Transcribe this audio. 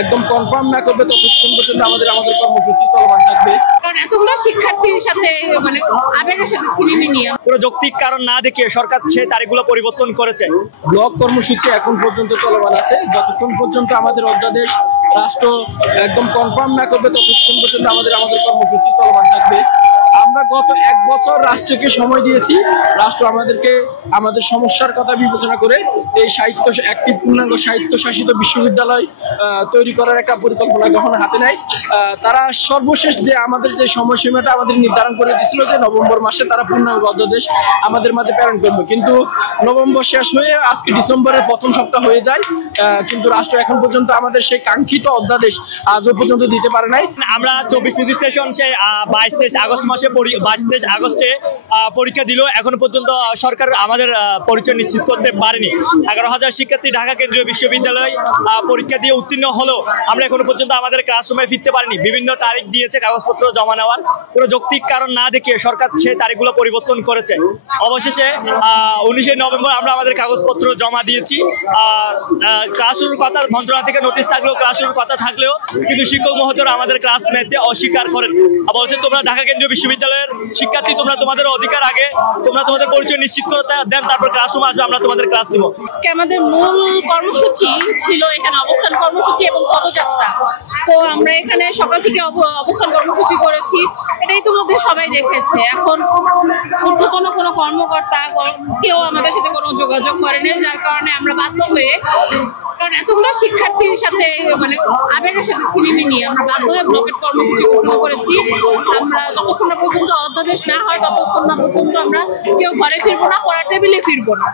একদম কনফার্ম না করবে ততক্ষণ পর্যন্ত আমাদের কর্মসূচি চলমান থাকবে। কারণ এতগুলো শিক্ষার্থীর সাথে মানে আবেগের সাথে ছিনিমিনি কোনো যৌক্তিক কারণ না দেখিয়ে সরকার সেই তারিখগুলো পরিবর্তন করেছে। ব্লক কর্মসূচি এখন পর্যন্ত চলমান আছে, যতক্ষণ পর্যন্ত আমাদের অধ্যাদেশ রাষ্ট্র একদম কনফার্ম না করবে ততক্ষণ পর্যন্ত আমাদের কর্মসূচি চলমান থাকবে। আমরা গত 1 বছর রাষ্ট্রকে সময় দিয়েছি, রাষ্ট্র আমাদেরকে আমাদের সমস্যার কথা বিবেচনা করে এই একটি পূর্ণাঙ্গ স্বায়ত্তশাসিত বিশ্ববিদ্যালয় তৈরি করার একটা পরিকল্পনা গ্রহণ হাতে নেয়। তারা সর্বশেষ যে আমাদের যে সময়সীমাটা আমাদের নির্ধারণ করে দিয়েছিল যে নভেম্বর মাসে তারা পূর্ণাঙ্গ অধ্যাদেশ আমাদের মাঝে প্রেরণ করবে, কিন্তু নভেম্বর শেষ হয়ে আজকে ডিসেম্বরের প্রথম সপ্তাহ হয়ে যায়, কিন্তু রাষ্ট্র এখন পর্যন্ত আমাদের সেই কাঙ্ক্ষিত অধ্যাদেশ আজও পর্যন্ত দিতে পারে নাই। আমরা 24-25 সেশন সে 22-23 আগস্ট মাসে 22-23 আগস্টে পরীক্ষা দিল, এখন পর্যন্ত সরকার আমাদের পরিচয় নিশ্চিত করতে পারেনি। 11,000 শিক্ষার্থী ঢাকা কেন্দ্রীয় বিশ্ববিদ্যালয় পরীক্ষা দিয়ে উত্তীর্ণ হলো, আমরা এখনো পর্যন্ত আমাদের ক্লাসরুমে ফিরতে পারিনি। বিভিন্ন তারিখ দিয়েছে কাগজপত্র জমা নেওয়ার, কোনো যৌক্তিক কারণ না দেখিয়ে সরকার সেই তারিখগুলো পরিবর্তন করেছে। অবশেষে 19 নভেম্বর আমরা আমাদের কাগজপত্র জমা দিয়েছি। ক্লাস শুরুর কথা মন্ত্রণালয় থেকে নোটিশ থাকলেও, ক্লাস শুরুর কথা থাকলেও কিন্তু শিক্ষক মহোদয়রা আমাদের ক্লাস নিতে অস্বীকার করেন। বলছে তোমরা ঢাকা কেন্দ্রীয় বিশ্ববিদ্যালয়ের শিক্ষার্থী, তোমরা তোমাদের অধিকার আগে তোমরা তোমাদের পরিচয় নিশ্চিত করে দেন, তারপর ক্লাসরুমে আসবে, আমরা তোমাদের ক্লাস দেবো। আমাদের মূল কর্মসূচি ছিল এখানে অবস্থান কর্মসূচি এবং পদযাত্রা। তো আমরা এখানে সকাল থেকে অবস্থান কর্মসূচি করেছি, এটা ইতিমধ্যে সবাই দেখেছে। এখন ঊর্ধ্বতন কোনো কর্মকর্তা কেউ আমাদের সাথে কোনো যোগাযোগ করেনি, যার কারণে আমরা বাধ্য হয়ে, কারণ এতগুলো শিক্ষার্থীর সাথে মানে আবেগের সাথে ছিনিমিনি আমরা বাধ্য হয়ে ব্লকেট কর্মসূচি ঘোষণা করেছি। আমরা যতক্ষণ না পর্যন্ত অধ্যাদেশ না হয় ততক্ষণ না পর্যন্ত আমরা কেউ ঘরে ফিরবো না, পড়ার টেবিলে ফিরবো না।